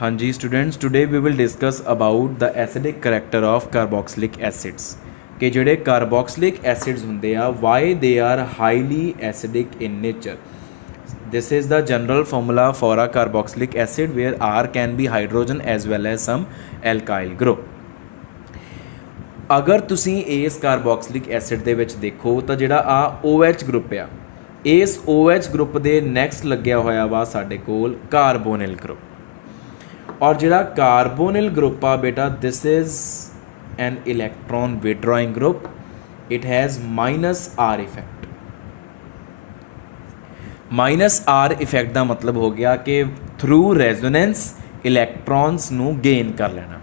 हाँ जी students, today we will discuss about the acidic character of carboxylic acids कि ਜਿਹੜੇ कार्बोक्सिलिक एसिड्स ਹੁੰਦੇ ਆ why they are highly acidic in nature. This is the general formula for a carboxylic acid where R can be hydrogen as well as some alkyl group. अगर तुसी इस carboxylic acid ਦੇ ਵਿੱਚ ਦੇਖੋ ਤਾਂ ਜਿਹੜਾ ਆ OH ਗਰੁੱਪ ਆ, ਇਸ OH ਗਰੁੱਪ ਦੇ ਨੈਕਸਟ ਲੱਗਿਆ ਹੋਇਆ ਵਾ ਸਾਡੇ ਕੋਲ ਕਾਰਬੋਨਿਲ ਗਰੁੱਪ। और जिहड़ा कार्बोनिल ग्रुप आ बेटा, this is an electron withdrawing group. It has -R effect. -R effect का मतलब हो गया कि थ्रू रेजोनेंस इलैक्ट्रॉन्स नू गेन कर लेना,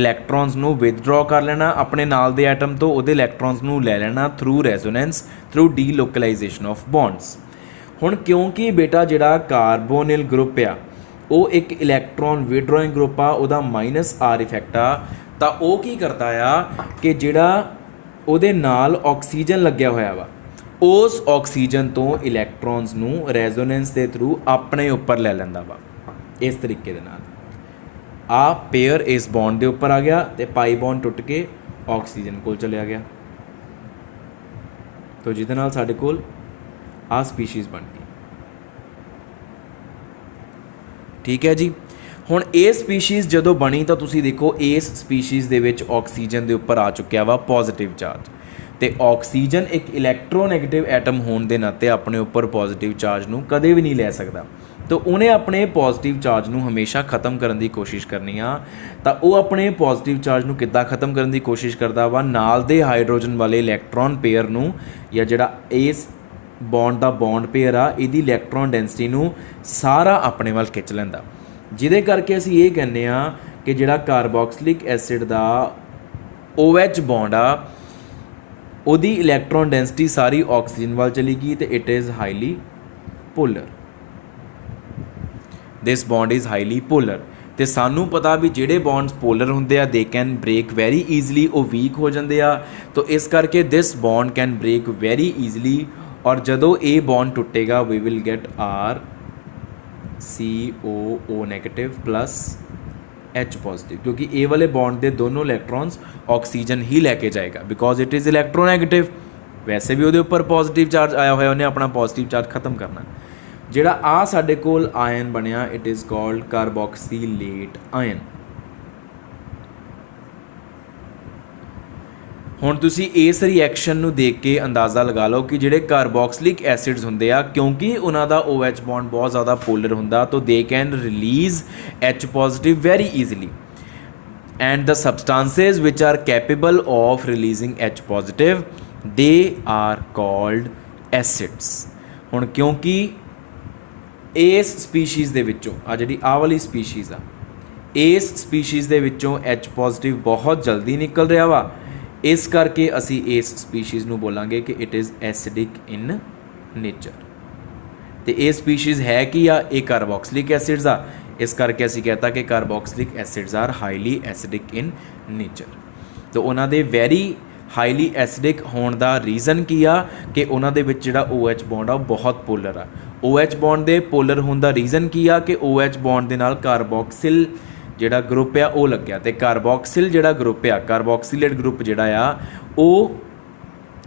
इलैक्ट्रॉन्स नू विदड्रॉ कर लेना अपने नाल दे एटम तो उहदे इलैक्ट्रॉन्स नू ले लेना through resonance, through delocalization of bonds. हुण क्योंकि बेटा जिहड़ा कार्बोनिल ग्रुप आ वो एक इलैक्ट्रॉन विड्रॉइंग ग्रुप आ, उहदा -R इफेक्ट आ, तो वह की करता आ कि जिहड़ा उहदे नाल ऑक्सीजन लग्या होया वा उस ऑक्सीजन तो इलैक्ट्रॉन्स नू रेजोनेंस के थ्रू अपने उपर ले लैंदा वा। इस तरीके दे नाल आ पेयर इस बॉन्ड के उपर आ गया तो पाई बॉन्ड टुट के ऑक्सीजन कोल चलिया गया, तो जिहदे नाल साडे कोल आ स्पीशीज़ बन गई। ठीक है जी। हुण ये स्पीशीज़ जदों बनी तो तुसी देखो इस स्पीशीज़ दे विच ऑक्सीजन के उपर आ चुकिया वा पॉजिटिव चार्ज, तो ऑक्सीजन एक इलैक्ट्रोनैगेटिव एटम होने के नाते अपने उपर पॉजिटिव चार्ज नूं कदे भी नहीं लै सकदा, तो उन्हें अपने पॉजिटिव चार्ज नूं हमेशा खत्म करने की कोशिश करनी आ। तो वह अपने पॉजिटिव चार्ज नूं किद्दां खत्म करने की कोशिश करता वा, नाल दे हाइड्रोजन वाले इलैक्ट्रॉन पेयर नूं या जिहड़ा इस बॉन्ड का बॉन्ड पेयर आ इहदी इलैक्ट्रॉन डेंसिटी नूं सारा अपने वाल खिंच लैंदा, जिहदे करके असीं ये कहने आ कि जिहड़ा कार्बोक्सिलिक एसिड का OH बॉन्ड आ उहदी इलैक्ट्रॉन डेंसिटी सारी ऑक्सीजन वाल चली गई तो it is highly polar. This bond is highly polar. तो सानू पता भी जिहड़े बॉन्ड्स पोलर होंदे आ they can break very easily, वो वीक हो जाते आ, तो इस करके this bond can break very easily. और जदों ये बॉन्ड टुटेगा we will get RCOO negative plus H positive, क्योंकि ए वाले बॉन्ड के दोनों इलैक्ट्रॉन्स ऑक्सीजन ही लैके जाएगा बिकॉज इट इज़ इलैक्ट्रोनैगेटिव। वैसे भी वो उपर पॉजिटिव चार्ज आया हुआ, उन्हें अपना पॉजिटिव चार्ज खत्म करना। जिहड़ा आ साडे कोल आयन बनिया इट इज़ कॉल्ड कार्बोक्सीलेट आयन। हुण तुसी इस रिएक्शन नूं देख के अंदाज़ा लगा लो कि जिहड़े कार्बोक्सिलिक एसिड्स हुंदे आ, क्योंकि उन्हां दा OH बॉन्ड बहुत ज़्यादा पोलर हुंदा तो they can release H positive very easily, and the substances which are capable of releasing H positive they are called acids. हुण क्योंकि इस स्पीशीज़ दे विचों आ जिहड़ी आ वाली स्पीशीज़ आ, इस स्पीशीज़ दे विचों H पॉजिटिव बहुत जल्दी निकल रहा वा, इस करके असी इस स्पीशीज़ नूं बोलांगे कि it is acidic in nature. तो ये स्पीशीज़ है कि या ये कार्बोक्सिलिक एसिड्स आ, इस करके असी कहता कि carboxylic acids are highly acidic in nature. तो उन्हां दे वैरी हाईली एसिडिक होने का रीज़न की आ कि उन्हां दे विच जिहड़ा OH बॉन्ड आ बहुत पोलर आ। OH बॉन्ड के पोलर होने का रीज़न की आ कि OH बॉन्ड के नाल कार्बोक्सिल जिहड़ा ग्रुप आ वो लग्या, तो कार्बोक्सिल जिहड़ा ग्रुप आ, कार्बोक्सिलेट ग्रुप जिहड़ा आ वो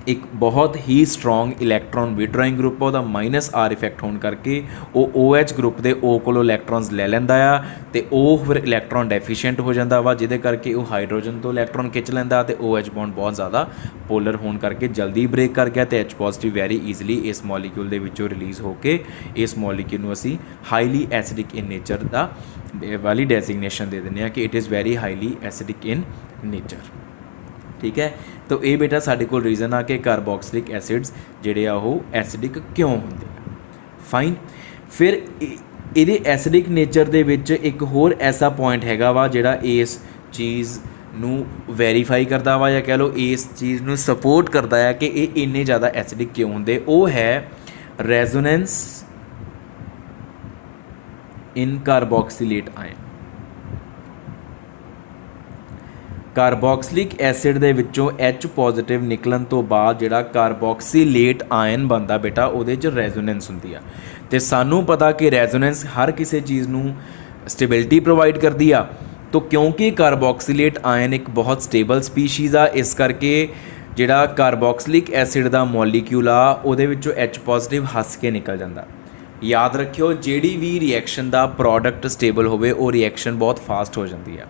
एक बहुत ही स्ट्रोंग इलैक्ट्रॉन विड्रॉइंग ग्रुप आ। -R इफेक्ट होने करके वो OH ग्रुप के O कोलों इलैक्ट्रॉन्स ले लैंदा आ, तो वो फिर इलैक्ट्रॉन डेफिशिएंट हो जाता वा, जिहदे करके वो हाइड्रोजन तो इलैक्ट्रॉन खिंच लैंदा, तो OH बॉन्ड बहुत ज़्यादा पोलर होने करके जल्दी ब्रेक कर गया, तो H पॉजिटिव वैरी ईजली इस मॉलीक्यूल के विचों रिलीज़ होकर इस मॉलीक्यूल नूं असीं हाईली एसिडिक इन नेचर का वाली डेजिग्नेशन दे दिंदे आ कि it is very highly acidic in nature. ठीक है। तो ये बेटा साडे कोल रीज़न आ कि कार्बोक्सिलिक एसिड्स जिहड़े आ वो एसिडिक क्यों होंदे आ। फाइन। फिर इहदे एसिडिक नेचर दे विच एक होर ऐसा पॉइंट हैगा वा जिहड़ा इस चीज़ नूं वेरीफाई करता वा, या कह लो इस चीज़ नूं सपोर्ट करता है कि ये इन्ने ज़्यादा एसिडिक क्यों होंदे। वो है resonance in carboxylate ion. Carboxylic acid दे विचों H पॉजिटिव निकलन तो बाद जिहड़ा कार्बोक्सीलेट आयन बनता बेटा उहदे च रेजोनेंस हुंदी आ। ते सानू पता कि रेजोनेंस हर किसी चीज़ नूं स्टेबिलिटी प्रोवाइड करती आ। तो क्योंकि कार्बोक्सीलेट आयन एक बहुत स्टेबल स्पीशीज़ आ, इस करके ਜਿਹੜਾ ਕਾਰਬੋਕਸਿਲਿਕ ਐਸਿਡ ਦਾ ਮੋਲੀਕਿਊਲ ਆ ਉਹਦੇ ਵਿੱਚੋਂ H ਪੋਜ਼ਿਟਿਵ ਹੱਸ ਕੇ ਨਿਕਲ ਜਾਂਦਾ। ਯਾਦ ਰੱਖਿਓ ਜਿਹੜੀ ਵੀ ਰਿਐਕਸ਼ਨ ਦਾ ਪ੍ਰੋਡਕਟ ਸਟੇਬਲ ਹੋਵੇ ਉਹ ਰਿਐਕਸ਼ਨ ਬਹੁਤ ਫਾਸਟ ਹੋ ਜਾਂਦੀ ਆ।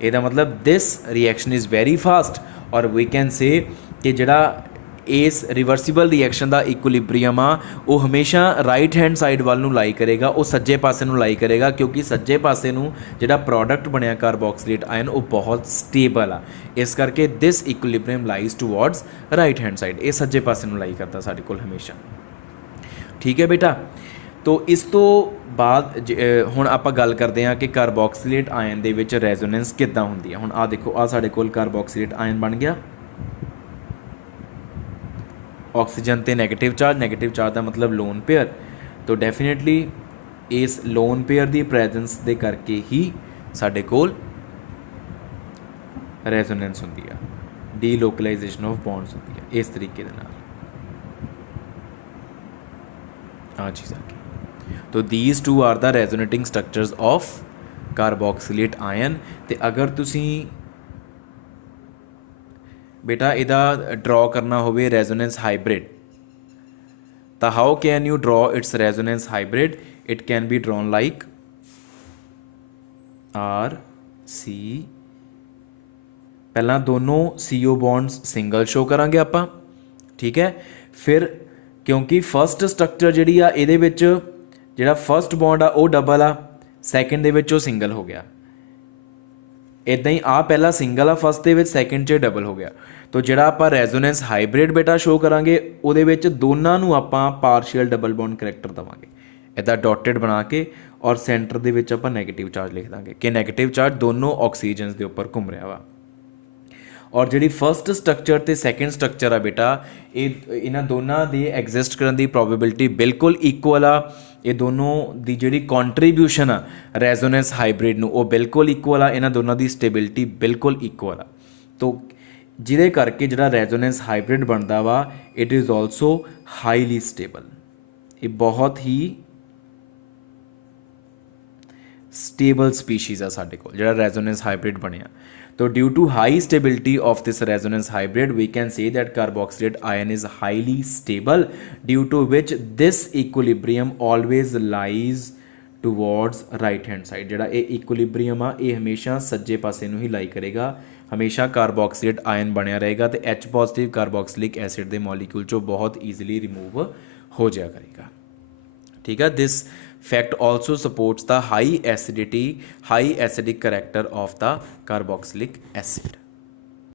ਇਹਦਾ ਮਤਲਬ ਦਿਸ ਰਿਐਕਸ਼ਨ ਇਜ਼ ਵੈਰੀ ਫਾਸਟ, ਔਰ ਵੀ ਕੈਨ ਸੇ ਕਿ ਜਿਹੜਾ ਇਸ ਰਿਵਰਸੀਬਲ ਰਿਐਕਸ਼ਨ ਦਾ ਇਕੁਲਿਬਰੀਅਮ ਆ ਉਹ ਹਮੇਸ਼ਾ ਰਾਈਟ ਹੈਂਡ ਸਾਈਡ ਵੱਲ ਨੂੰ ਲਾਈ ਕਰੇਗਾ, ਉਹ ਸੱਜੇ ਪਾਸੇ ਨੂੰ ਲਾਈ ਕਰੇਗਾ, ਕਿਉਂਕਿ ਸੱਜੇ ਪਾਸੇ ਨੂੰ ਜਿਹੜਾ ਪ੍ਰੋਡਕਟ ਬਣਿਆ ਕਾਰਬੋਕਸਿਲੇਟ ਆਇਨ ਉਹ ਬਹੁਤ ਸਟੇਬਲ ਆ। ਇਸ ਕਰਕੇ this equilibrium lies towards right hand side, ਇਹ ਸੱਜੇ ਪਾਸੇ ਨੂੰ ਲਾਈ ਕਰਦਾ ਸਾਡੇ ਕੋਲ ਹਮੇਸ਼ਾ। ਠੀਕ ਹੈ ਬੇਟਾ। ਤੋ ਇਸ ਤੋਂ ਬਾਅਦ ਹੁਣ ਆਪਾਂ ਗੱਲ ਕਰਦੇ ਹਾਂ ਕਿ ਕਾਰਬੋਕਸਿਲੇਟ ਆਇਨ ਦੇ ਵਿੱਚ ਰੈਜ਼ੋਨੈਂਸ ਕਿੱਦਾਂ ਹੁੰਦੀ ਹੈ। ਹੁਣ ਆਹ ਦੇਖੋ, ਆਹ ਸਾਡੇ ਕੋਲ ਕਾਰਬੋਕਸਿਲੇਟ ਆਇਨ ਬਣ ਗਿਆ। ਆਕਸੀਜਨ ਤੇ ਨੈਗੇਟਿਵ ਚਾਰਜ ਦਾ ਮਤਲਬ ਲੋਨ ਪੇਅਰ। ਤੋ ਡੈਫੀਨੇਟਲੀ ਇਸ ਲੋਨ ਪੇਅਰ ਦੀ ਪ੍ਰੈਜ਼ੈਂਸ ਦੇ ਕਰਕੇ ਹੀ ਸਾਡੇ ਕੋਲ ਰੈਜ਼ੋਨੈਂਸ ਹੁੰਦੀ ਆ, ਡੀਲੋਕਲਾਈਜੇਸ਼ਨ ਆਫ ਬੌਂਡਸ ਹੁੰਦੀ ਆ ਇਸ ਤਰੀਕੇ ਦੇ ਨਾਲ। ਆਹ ਚੀਜ਼ ਆ ਗਈ। ਤੋ these two are the resonating structures of carboxylate ion. ਤੇ ਅਗਰ ਤੁਸੀਂ ਬੇਟਾ ਇਹਦਾ ਡਰਾ ਕਰਨਾ ਹੋਵੇ ਰੈਜ਼ੋਨੈਂਸ ਹਾਈਬ੍ਰਿਡ, ਤਾਂ how can you draw its resonance hybrid? It can be drawn like R C. ਪਹਿਲਾਂ ਦੋਨੋਂ CO ਬੌਂਡਸ ਸਿੰਗਲ ਸ਼ੋ ਕਰਾਂਗੇ ਆਪਾਂ, ਠੀਕ ਹੈ। ਫਿਰ ਕਿਉਂਕਿ ਫਸਟ ਸਟਰਕਚਰ ਜਿਹੜੀ ਆ ਇਹਦੇ ਵਿੱਚ ਜਿਹੜਾ ਫਸਟ ਬੌਂਡ ਆ ਉਹ ਡਬਲ ਆ, ਸੈਕਿੰਡ ਦੇ ਵਿੱਚ ਉਹ ਸਿੰਗਲ ਹੋ ਗਿਆ। ਇੱਦਾਂ ਹੀ ਆ ਪਹਿਲਾ ਸਿੰਗਲ ਆ ਫਸਟ ਦੇ ਵਿੱਚ, ਸੈਕਿੰਡ 'ਚ ਡਬਲ ਹੋ ਗਿਆ। ਤੋ ਜਿਹੜਾ ਆਪਾਂ ਰੈਜ਼ੋਨੈਂਸ ਹਾਈਬ੍ਰਿਡ ਬੇਟਾ ਸ਼ੋ ਕਰਾਂਗੇ ਉਹਦੇ ਵਿੱਚ ਦੋਨਾਂ ਨੂੰ ਆਪਾਂ ਪਾਰਸ਼ੀਅਲ ਡਬਲ ਬੌਂਡ ਕਰੈਕਟਰ ਦੇਵਾਂਗੇ, ਇੱਦਾਂ ਡੋਟਡ ਬਣਾ ਕੇ, ਔਰ ਸੈਂਟਰ ਦੇ ਵਿੱਚ ਆਪਾਂ ਨੈਗੇਟਿਵ ਚਾਰਜ ਲਿਖ ਦਾਂਗੇ ਕਿ ਨੈਗੇਟਿਵ ਚਾਰਜ ਦੋਨੋਂ ਆਕਸੀਜਨਸ ਦੇ ਉੱਪਰ ਘੁੰਮ ਰਿਹਾ ਵਾ। ਔਰ ਜਿਹੜੀ ਫਸਟ ਸਟਰਕਚਰ ਤੇ ਸੈਕਿੰਡ ਸਟਰਕਚਰ ਆ ਬੇਟਾ, ਇਹਨਾਂ ਦੋਨਾਂ ਦੇ ਐਗਜ਼ਿਸਟ ਕਰਨ ਦੀ ਪ੍ਰੋਬੇਬਿਲਿਟੀ ਬਿਲਕੁਲ ਇਕੁਅਲ ਆ। ਇਹ ਦੋਨੋਂ ਦੀ ਜਿਹੜੀ ਕੰਟਰੀਬਿਊਸ਼ਨ ਆ ਰੈਜ਼ੋਨੈਂਸ ਹਾਈਬ੍ਰਿਡ ਨੂੰ ਉਹ ਬਿਲਕੁਲ ਇਕੁਅਲ ਆ। ਇਹਨਾਂ ਦੋਨਾਂ ਦੀ ਸਟੇਬਿਲਿਟੀ ਬਿਲਕੁਲ ਇਕੁਅਲ ਆ। ਤੋ ਜਿਹਦੇ ਕਰਕੇ ਜਿਹੜਾ ਰੈਜ਼ੋਨੈਂਸ ਹਾਈਬ੍ਰਿਡ ਬਣਦਾ ਵਾ, it is also highly stable. ਇਹ ਬਹੁਤ ਹੀ ਸਟੇਬਲ ਸਪੀਸ਼ੀਜ਼ ਆ ਸਾਡੇ ਕੋਲ ਜਿਹੜਾ ਰੈਜ਼ੋਨੈਂਸ ਹਾਈਬ੍ਰਿਡ ਬਣਿਆ। So due to high stability of this resonance hybrid, we can say that carboxylate ion is highly stable, due to which this equilibrium always lies towards right hand side। ਜਿਹੜਾ ਇਹ equilibrium ਆ ਇਹ ਹਮੇਸ਼ਾ ਸੱਜੇ ਪਾਸੇ ਨੂੰ ਹੀ ਲਾਈ ਕਰੇਗਾ, ਹਮੇਸ਼ਾ ਕਾਰਬੋਕਸਿਲੇਟ ਆਇਨ ਬਣਿਆ ਰਹੇਗਾ ਤੇ H ਪੋਜ਼ਿਟਿਵ ਕਾਰਬੋਕਸਿਲਿਕ ਐਸਿਡ ਦੇ ਮੋਲੀਕਿਊਲ ਚੋਂ ਬਹੁਤ ਈਜ਼ੀਲੀ ਰਿਮੂਵ ਹੋ ਜਾਇਆ ਕਰੇਗਾ। ਠੀਕ ਹੈ। ਦਿਸ fact also supports the high acidic character of the carboxylic acid।